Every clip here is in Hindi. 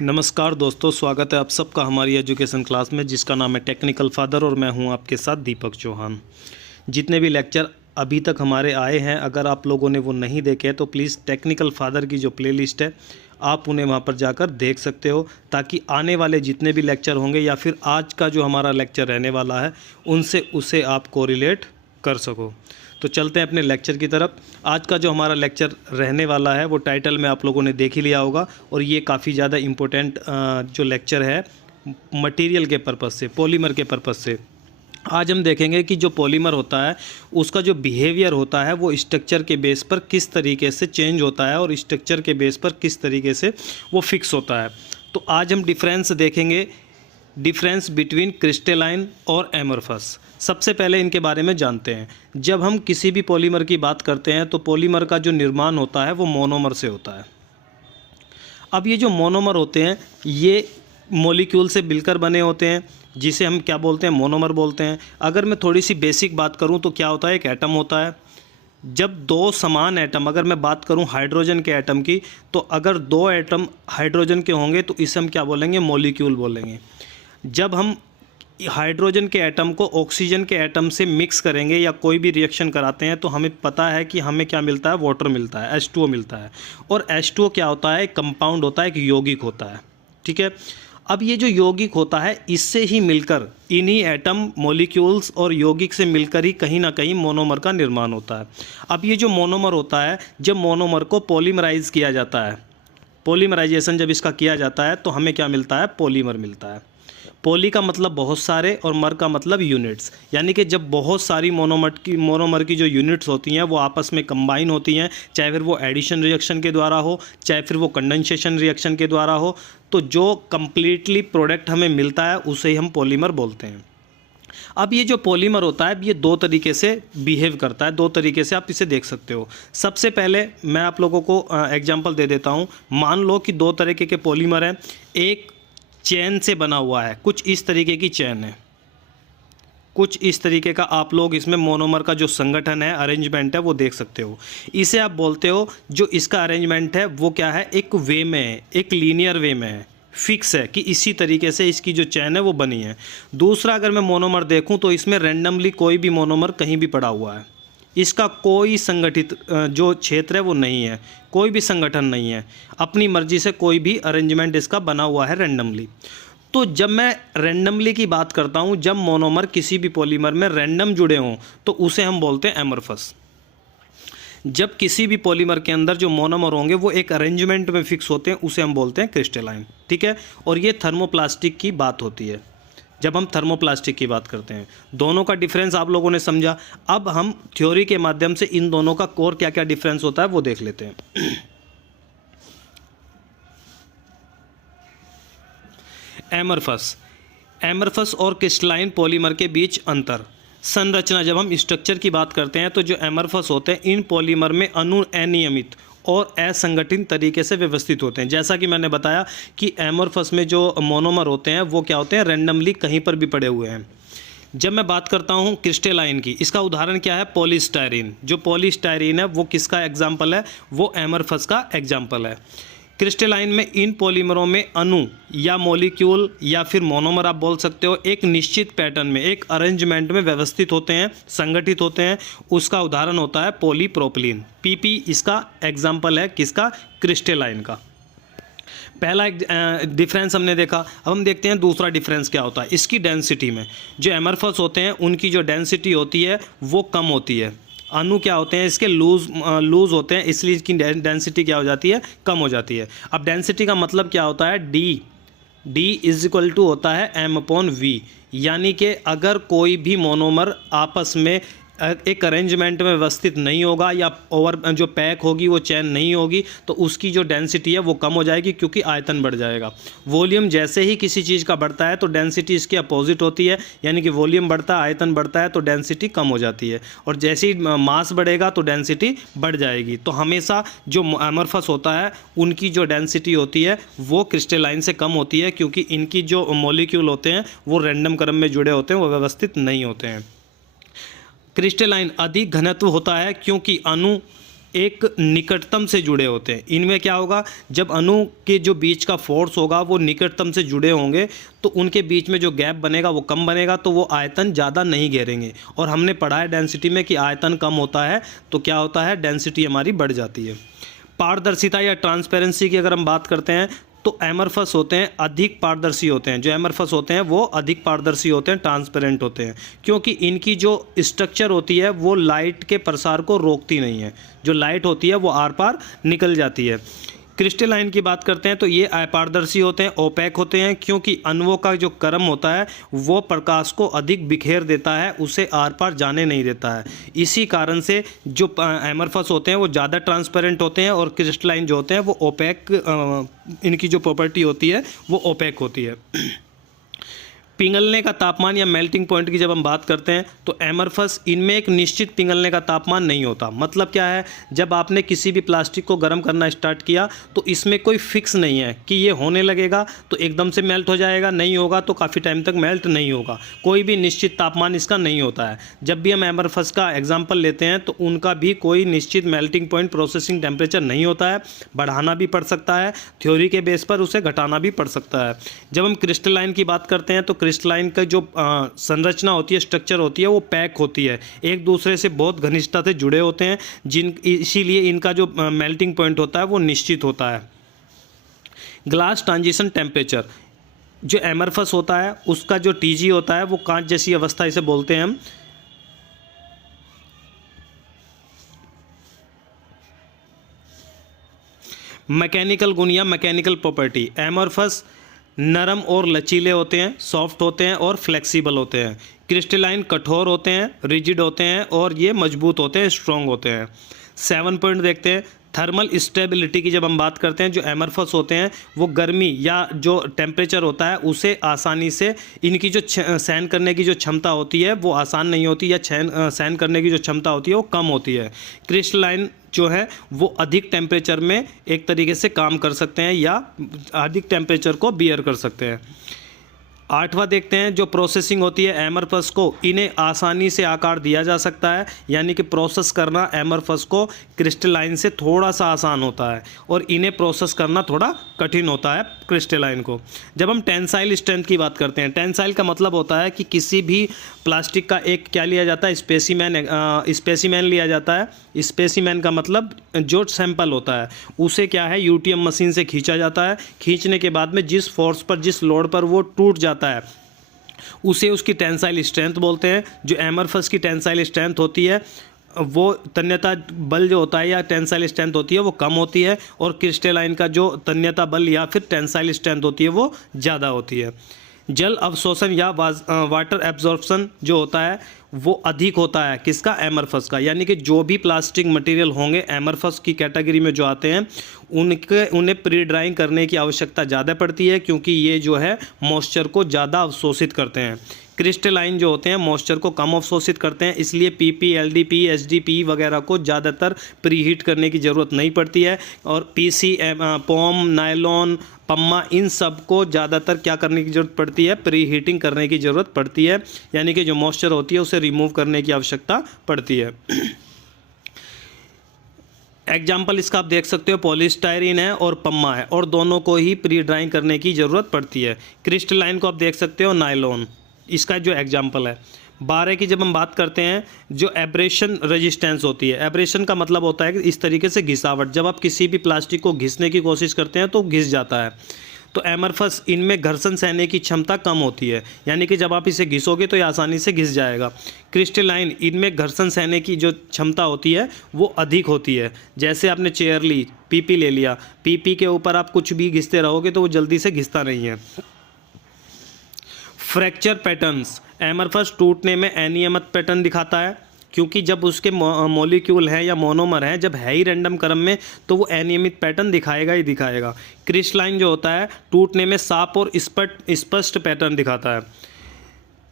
नमस्कार दोस्तों, स्वागत है आप सबका हमारी एजुकेशन क्लास में जिसका नाम है टेक्निकल फादर और मैं हूं आपके साथ दीपक चौहान। जितने भी लेक्चर अभी तक हमारे आए हैं, अगर आप लोगों ने वो नहीं देखे तो प्लीज़ टेक्निकल फादर की जो प्लेलिस्ट है आप उन्हें वहां पर जाकर देख सकते हो, ताकि आने वाले जितने भी लेक्चर होंगे या फिर आज का जो हमारा लेक्चर रहने वाला है उनसे उसे आप कोरिलेट कर सको। तो चलते हैं अपने लेक्चर की तरफ। आज का जो हमारा लेक्चर रहने वाला है वो टाइटल में आप लोगों ने देख ही लिया होगा, और ये काफ़ी ज़्यादा इम्पोर्टेंट जो लेक्चर है मटेरियल के पर्पज़ से, पॉलीमर के पर्पज़ से। आज हम देखेंगे कि जो पॉलीमर होता है उसका जो बिहेवियर होता है वो स्ट्रक्चर के बेस पर किस तरीके से चेंज होता है और स्ट्रक्चर के बेस पर किस तरीके से वो फिक्स होता है। तो आज हम डिफरेंस देखेंगे, डिफरेंस बिटवीन क्रिस्टलाइन और एमरफस। सबसे पहले इनके बारे में जानते हैं। जब हम किसी भी पॉलीमर की बात करते हैं तो पॉलीमर का जो निर्माण होता है वो मोनोमर से होता है। अब ये जो मोनोमर होते हैं ये मॉलिक्यूल से मिलकर बने होते हैं, जिसे हम क्या बोलते हैं, मोनोमर बोलते हैं। अगर मैं थोड़ी सी बेसिक बात करूं तो क्या होता है, एक एटम होता है। जब दो समान एटम, अगर मैं बात करूं हाइड्रोजन के एटम की, तो अगर दो एटम हाइड्रोजन के होंगे तो इसे हम क्या बोलेंगे, मॉलिक्यूल बोलेंगे। जब हम हाइड्रोजन के एटम को ऑक्सीजन के एटम से मिक्स करेंगे या कोई भी रिएक्शन कराते हैं तो हमें पता है कि हमें क्या मिलता है, वाटर मिलता है, H2O मिलता है। और H2O क्या होता है, एक कंपाउंड होता है, एक यौगिक होता है। ठीक है। अब ये जो यौगिक होता है इससे ही मिलकर, इन्हीं एटम, मॉलिक्यूल्स और यौगिक से मिलकर ही कहीं ना कहीं मोनोमर का निर्माण होता है। अब ये जो मोनोमर होता है, जब मोनोमर को पॉलीमराइज किया जाता है, पॉलीमराइजेशन जब इसका किया जाता है तो हमें क्या मिलता है, पॉलीमर मिलता है। पॉली का मतलब बहुत सारे और मर का मतलब यूनिट्स, यानी कि जब बहुत सारी मोनोमर की जो यूनिट्स होती हैं वो आपस में कंबाइन होती हैं, चाहे फिर वो एडिशन रिएक्शन के द्वारा हो, चाहे फिर वो कंडेंसेशन रिएक्शन के द्वारा हो, तो जो कंप्लीटली प्रोडक्ट हमें मिलता है उसे ही हम पॉलीमर बोलते हैं। अब ये जो पॉलीमर होता है ये दो तरीके से बिहेव करता है, दो तरीके से आप इसे देख सकते हो। सबसे पहले मैं आप लोगों को एग्जाम्पल दे देता हूँ। मान लो कि दो तरीके के पॉलीमर हैं, एक चेन से बना हुआ है, कुछ इस तरीके की चेन है, कुछ इस तरीके का आप लोग इसमें मोनोमर का जो संगठन है, अरेंजमेंट है, वो देख सकते हो। इसे आप बोलते हो, जो इसका अरेंजमेंट है वो क्या है, एक वे में है, एक लीनियर वे में है, फिक्स है कि इसी तरीके से इसकी जो चेन है वो बनी है। दूसरा, अगर मैं मोनोमर देखूं तो इसमें रैंडमली कोई भी मोनोमर कहीं भी पड़ा हुआ है, इसका कोई संगठित जो क्षेत्र है वो नहीं है, कोई भी संगठन नहीं है, अपनी मर्जी से कोई भी अरेंजमेंट इसका बना हुआ है रैंडमली। तो जब मैं रैंडमली की बात करता हूँ, जब मोनोमर किसी भी पॉलीमर में रैंडम जुड़े हों तो उसे हम बोलते हैं एमरफस। जब किसी भी पॉलीमर के अंदर जो मोनोमर होंगे वो एक अरेंजमेंट में फिक्स होते हैं उसे हम बोलते हैं क्रिस्टलाइन। ठीक है। और ये थर्मोप्लास्टिक की बात होती है जब हम थर्मोप्लास्टिक की बात करते हैं। दोनों का डिफरेंस आप लोगों ने समझा। अब हम थ्योरी के माध्यम से इन दोनों का कोर क्या क्या डिफरेंस होता है वो देख लेते हैं। एमरफस और क्रिस्टलाइन पॉलीमर के बीच अंतर। संरचना, जब हम स्ट्रक्चर की बात करते हैं तो जो एमरफस होते हैं इन पॉलीमर में अणु अनियमित और असंगठित तरीके से व्यवस्थित होते हैं। जैसा कि मैंने बताया कि एमरफस में जो मोनोमर होते हैं वो क्या होते हैं, रैंडमली कहीं पर भी पड़े हुए हैं। जब मैं बात करता हूं क्रिस्टलाइन की, इसका उदाहरण क्या है, पॉलीस्टायरीन। जो पॉलीस्टायरीन है वो किसका एग्जाम्पल है, वो एमरफस का एग्जाम्पल है। क्रिस्टलाइन में इन पॉलीमरों में अणु या मॉलिक्यूल या फिर मोनोमर आप बोल सकते हो, एक निश्चित पैटर्न में, एक अरेंजमेंट में व्यवस्थित होते हैं, संगठित होते हैं। उसका उदाहरण होता है पॉलीप्रोपिलीन, पीपी इसका एग्जाम्पल है, किसका, क्रिस्टलाइन का। पहला एक डिफरेंस हमने देखा। अब हम देखते हैं दूसरा डिफरेंस क्या होता है इसकी डेंसिटी में। जो एमरफस होते हैं उनकी जो डेंसिटी होती है वो कम होती है। अणु क्या होते हैं इसके, लूज होते हैं, इसलिए इसकी डेंसिटी क्या हो जाती है, कम हो जाती है। अब डेंसिटी का मतलब क्या होता है, डी इज इक्वल टू होता है m/v। यानी कि अगर कोई भी मोनोमर आपस में एक अरेंजमेंट में व्यवस्थित नहीं होगा या ओवर जो पैक होगी वो चेन नहीं होगी तो उसकी जो डेंसिटी है वो कम हो जाएगी, क्योंकि आयतन बढ़ जाएगा। वॉल्यूम जैसे ही किसी चीज़ का बढ़ता है तो डेंसिटी इसके अपोजिट होती है, यानी कि वॉल्यूम बढ़ता है, आयतन बढ़ता है तो डेंसिटी कम हो जाती है। और जैसे ही मास बढ़ेगा तो डेंसिटी बढ़ जाएगी। तो हमेशा जो एमरफस होता है उनकी जो डेंसिटी होती है वो क्रिस्टलाइन से कम होती है, क्योंकि इनकी जो मॉलिक्यूल होते हैं वो रैंडम क्रम में जुड़े होते हैं, वो व्यवस्थित नहीं होते हैं। क्रिस्टलाइन अधिक घनत्व होता है क्योंकि अणु एक निकटतम से जुड़े होते हैं। इनमें क्या होगा, जब अणु के जो बीच का फोर्स होगा वो निकटतम से जुड़े होंगे तो उनके बीच में जो गैप बनेगा वो कम बनेगा, तो वो आयतन ज़्यादा नहीं घेरेंगे। और हमने पढ़ा है डेंसिटी में कि आयतन कम होता है तो क्या होता है, डेंसिटी हमारी बढ़ जाती है। पारदर्शिता या ट्रांसपेरेंसी की अगर हम बात करते हैं तो एमरफस होते हैं अधिक पारदर्शी होते हैं। जो एमरफस होते हैं वो अधिक पारदर्शी होते हैं, ट्रांसपेरेंट होते हैं, क्योंकि इनकी जो स्ट्रक्चर होती है वो लाइट के प्रसार को रोकती नहीं है। जो लाइट होती है वो आर पार निकल जाती है। क्रिस्टलाइन की बात करते हैं तो ये अपारदर्शी होते हैं, ओपैक होते हैं, क्योंकि अणुओं का जो क्रम होता है वो प्रकाश को अधिक बिखेर देता है, उसे आर पार जाने नहीं देता है। इसी कारण से जो एमरफस होते हैं वो ज़्यादा ट्रांसपेरेंट होते हैं और क्रिस्टलाइन जो होते हैं वो ओपैक, इनकी जो प्रॉपर्टी होती है वो ओपैक होती है। पिघलने का तापमान या मेल्टिंग पॉइंट की जब हम बात करते हैं तो एमरफस इनमें एक निश्चित पिघलने का तापमान नहीं होता। मतलब क्या है, जब आपने किसी भी प्लास्टिक को गर्म करना स्टार्ट किया तो इसमें कोई फिक्स नहीं है कि ये होने लगेगा तो एकदम से मेल्ट हो जाएगा, नहीं होगा तो काफ़ी टाइम तक मेल्ट नहीं होगा। कोई भी निश्चित तापमान इसका नहीं होता है। जब भी हम एमरफस का एग्जाम्पल लेते हैं तो उनका भी कोई निश्चित मेल्टिंग पॉइंट, प्रोसेसिंग टेम्परेचर नहीं होता है। बढ़ाना भी पड़ सकता है, थ्योरी के बेस पर उसे घटाना भी पड़ सकता है। जब हम क्रिस्टलाइन की बात करते हैं तो क्रिस्टलाइन का जो संरचना होती है, स्ट्रक्चर होती है, वो पैक होती है, एक दूसरे से बहुत घनिष्ठता से जुड़े होते हैं, इसीलिए इनका जो मेल्टिंग पॉइंट होता है वो निश्चित होता है। ग्लास ट्रांजिशन टेम्परेचर, जो एमरफस होता है उसका जो टीजी होता है वो कांच जैसी अवस्था इसे बोलते हैं हम। मैकेनिकल गुण या मैकेनिकल प्रॉपर्टी, एमरफस नरम और लचीले होते हैं, सॉफ्ट होते हैं और फ्लेक्सिबल होते हैं। क्रिस्टलाइन कठोर होते हैं, रिजिड होते हैं और ये मजबूत होते हैं, स्ट्रॉन्ग होते हैं। 7 पॉइंट देखते हैं। थर्मल स्टेबिलिटी की जब हम बात करते हैं, जो एमरफस होते हैं वो गर्मी या जो टेम्परेचर होता है उसे आसानी से, इनकी जो सहन करने की जो क्षमता होती है वो आसान नहीं होती, या सहन करने की जो क्षमता होती है वो कम होती है। क्रिस्टलाइन जो है वो अधिक टेम्परेचर में एक तरीके से काम कर सकते हैं या अधिक टेम्परेचर को बियर कर सकते हैं। 8वां देखते हैं, जो प्रोसेसिंग होती है एमरफस को, इन्हें आसानी से आकार दिया जा सकता है, यानी कि प्रोसेस करना एमरफस को क्रिस्टलाइन से थोड़ा सा आसान होता है और इन्हें प्रोसेस करना थोड़ा कठिन होता है क्रिस्टलाइन को। जब हम टेंसाइल स्ट्रेंथ की बात करते हैं, टेंसाइल का मतलब होता है कि किसी भी प्लास्टिक का एक क्या लिया जाता है, स्पेसिमेन लिया जाता है। स्पेसिमेन का मतलब जो सैंपल होता है उसे क्या है, यूटीएम मशीन से खींचा जाता है। खींचने के बाद में जिस फोर्स पर, जिस लोड पर वो टूट जाता है उसे उसकी टेंसाइल स्ट्रेंथ बोलते हैं। जो एमरफस की टेंसाइल स्ट्रेंथ होती है वो तन्यता बल जो होता है या टेंसाइल स्ट्रेंथ होती है वो कम होती है, और क्रिस्टलाइन का जो तन्यता बल या फिर टेंसाइल स्ट्रेंथ होती है वो ज़्यादा होती है। जल अवशोषण या वाटर एब्जॉर्प्शन जो होता है वो अधिक होता है किसका, एमरफस का। यानी कि जो भी प्लास्टिक मटेरियल होंगे एमरफस की कैटेगरी में जो आते हैं उन्हें प्री ड्राइंग करने की आवश्यकता ज़्यादा पड़ती है, क्योंकि ये जो है मॉइस्चर को ज़्यादा अवशोषित करते हैं। क्रिस्टलाइन जो होते हैं मॉइस्चर को कम अवशोषित करते हैं, इसलिए पीपी, एलडीपी, एचडीपी वगैरह को ज़्यादातर प्रीहीट करने की ज़रूरत नहीं पड़ती है। और पीसी, पोम, नायलॉन, पम्मा, इन सब को ज़्यादातर क्या करने की ज़रूरत पड़ती है, प्री हीटिंग करने की ज़रूरत पड़ती है, यानी कि जो मॉइस्चर होती है उसे रिमूव करने की आवश्यकता पड़ती है। एग्जाम्पल इसका आप देख सकते हो, पॉलीस्टायरीन है और पम्मा है, और दोनों को ही प्री ड्राइंग करने की ज़रूरत पड़ती है। क्रिस्टलाइन को आप देख सकते हो नायलॉन, इसका जो एग्जाम्पल है। 12 की जब हम बात करते हैं, जो एब्रेशन रेजिस्टेंस होती है, एब्रेशन का मतलब होता है कि इस तरीके से घिसावट, जब आप किसी भी प्लास्टिक को घिसने की कोशिश करते हैं तो घिस जाता है। तो एमरफस इनमें घर्षण सहने की क्षमता कम होती है, यानी कि जब आप इसे घिसोगे तो ये आसानी से घिस जाएगा। क्रिस्टलाइन इनमें घर्षण सहने की जो क्षमता होती है वो अधिक होती है। जैसे आपने चेयर ली, पीपी ले लिया, पीपी के ऊपर आप कुछ भी घिसते रहोगे तो वो जल्दी से घिसता नहीं है। फ्रैक्चर पैटर्न्स, एमरफस टूटने में अनियमित पैटर्न दिखाता है, क्योंकि जब उसके मॉलिक्यूल हैं या मोनोमर हैं, जब है ही रैंडम क्रम में तो वो अनियमित पैटर्न दिखाएगा ही दिखाएगा। क्रिस्टलाइन जो होता है टूटने में साफ और स्पष्ट पैटर्न दिखाता है।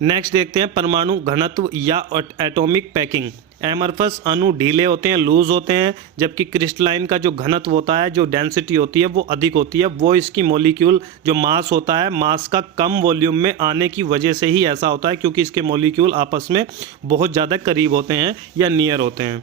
नेक्स्ट देखते हैं परमाणु घनत्व या एटॉमिक पैकिंग। एमरफस अणु ढीले होते हैं, लूज होते हैं, जबकि क्रिस्टलाइन का जो घनत्व होता है, जो डेंसिटी होती है वो अधिक होती है। वो इसकी मॉलिक्यूल जो मास होता है, मास का कम वॉल्यूम में आने की वजह से ही ऐसा होता है, क्योंकि इसके मॉलिक्यूल आपस में बहुत ज़्यादा करीब होते हैं या नियर होते हैं।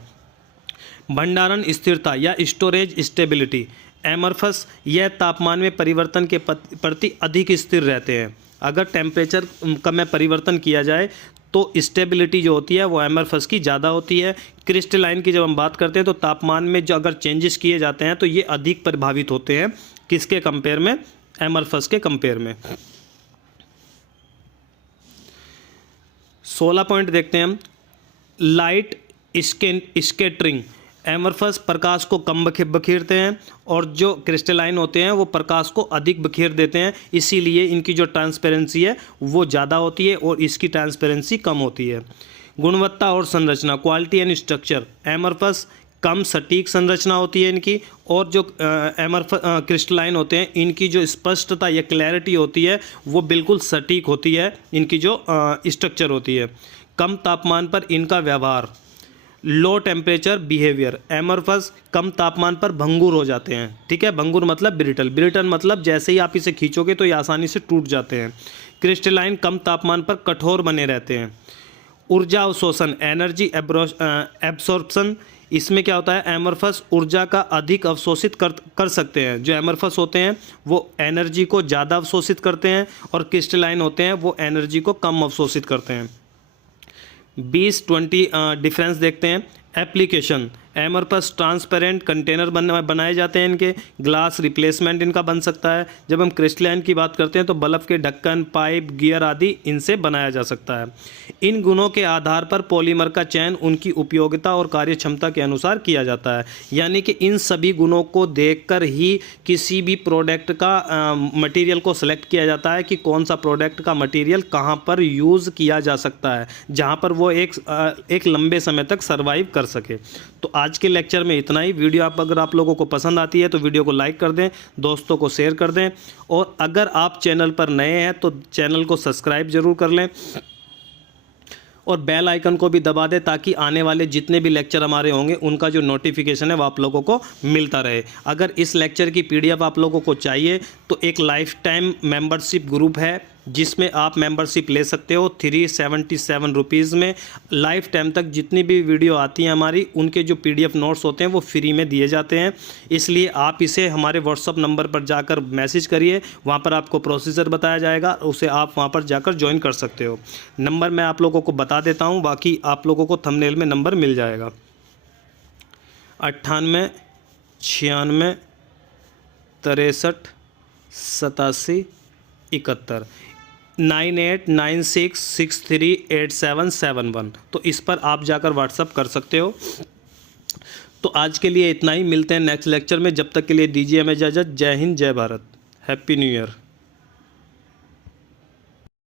भंडारण स्थिरता या स्टोरेज स्टेबिलिटी। एमरफस यह तापमान में परिवर्तन के प्रति अधिक स्थिर रहते हैं। अगर टेम्परेचर का में परिवर्तन किया जाए तो स्टेबिलिटी जो होती है वो एमरफस की ज़्यादा होती है। क्रिस्टलाइन की जब हम बात करते हैं तो तापमान में जो अगर चेंजेस किए जाते हैं तो ये अधिक प्रभावित होते हैं, किसके कंपेयर में? एमरफस के कंपेयर में। 16 पॉइंट देखते हैं हम। Light scattering. एमरफस प्रकाश को कम बखेरते हैं और जो क्रिस्टलाइन होते हैं वो प्रकाश को अधिक बखेर देते हैं, इसीलिए इनकी जो ट्रांसपेरेंसी है वो ज़्यादा होती है और इसकी ट्रांसपेरेंसी कम होती है। गुणवत्ता और संरचना, क्वालिटी एंड स्ट्रक्चर। एमरफस कम सटीक संरचना होती है इनकी, और जो क्रिस्टलाइन होते हैं इनकी जो स्पष्टता या क्लैरिटी होती है वो बिल्कुल सटीक होती है, इनकी जो स्ट्रक्चर होती है। कम तापमान पर इनका व्यवहार। Low temperature behaviour. एमरफस कम तापमान पर भंगुर हो जाते हैं, ठीक है। भंगुर मतलब ब्रिटल, ब्रिटल मतलब जैसे ही आप इसे खींचोगे तो ये आसानी से टूट जाते हैं। क्रिस्टलाइन कम तापमान पर कठोर बने रहते हैं। ऊर्जा अवशोषण, एनर्जी एब्सॉर्प्शन। इसमें क्या होता है, एमरफस ऊर्जा का अधिक अवशोषित कर सकते हैं। जो एमरफस होते हैं वो एनर्जी को ज़्यादा अवशोषित करते हैं और क्रिस्टलाइन होते हैं वो एनर्जी को कम अवशोषित करते हैं। 20-20 डिफरेंस देखते हैं। एप्लीकेशन। एमरफस ट्रांसपेरेंट कंटेनर बनाए जाते हैं इनके। ग्लास रिप्लेसमेंट इनका बन सकता है। जब हम क्रिस्टलाइन की बात करते हैं तो बल्ब के ढक्कन, पाइप, गियर आदि इनसे बनाया जा सकता है। इन गुणों के आधार पर पॉलीमर का चयन उनकी उपयोगिता और कार्य क्षमता के अनुसार किया जाता है। यानी कि इन सभी गुणों को देखकर ही किसी भी प्रोडक्ट का मटेरियल को सेलेक्ट किया जाता है कि कौन सा प्रोडक्ट का मटेरियल कहाँ पर यूज़ किया जा सकता है, जहाँ पर वो एक लंबे समय तक सर्वाइव कर सके। तो आज के लेक्चर में इतना ही। वीडियो अगर आप लोगों को पसंद आती है तो वीडियो को लाइक कर दें, दोस्तों को शेयर कर दें, और अगर आप चैनल पर नए हैं तो चैनल को सब्सक्राइब जरूर कर लें और बेल आइकन को भी दबा दें ताकि आने वाले जितने भी लेक्चर हमारे होंगे उनका जो नोटिफिकेशन है वो आप लोगों को मिलता रहे। अगर इस लेक्चर की PDF आप लोगों को चाहिए तो एक लाइफ टाइम मेंबरशिप ग्रुप है जिसमें आप मेंबरशिप ले सकते हो 377 रुपीज़ में। लाइफ टाइम तक जितनी भी वीडियो आती हैं हमारी उनके जो PDF नोट्स होते हैं वो फ्री में दिए जाते हैं। इसलिए आप इसे हमारे व्हाट्सअप नंबर पर जाकर मैसेज करिए, वहाँ पर आपको प्रोसीजर बताया जाएगा, उसे आप वहाँ पर जाकर ज्वाइन कर सकते हो। नंबर मैं आप लोगों को बता देता हूँ, बाकी आप लोगों को थंबनेल में नंबर मिल जाएगा। 98 96 63 87 71 9896638771। तो इस पर आप जाकर व्हाट्सअप कर सकते हो। तो आज के लिए इतना ही, मिलते हैं नेक्स्ट लेक्चर में। जब तक के लिए दीजिए हमें इजाज़त। जय हिंद, जय भारत, हैप्पी न्यू ईयर।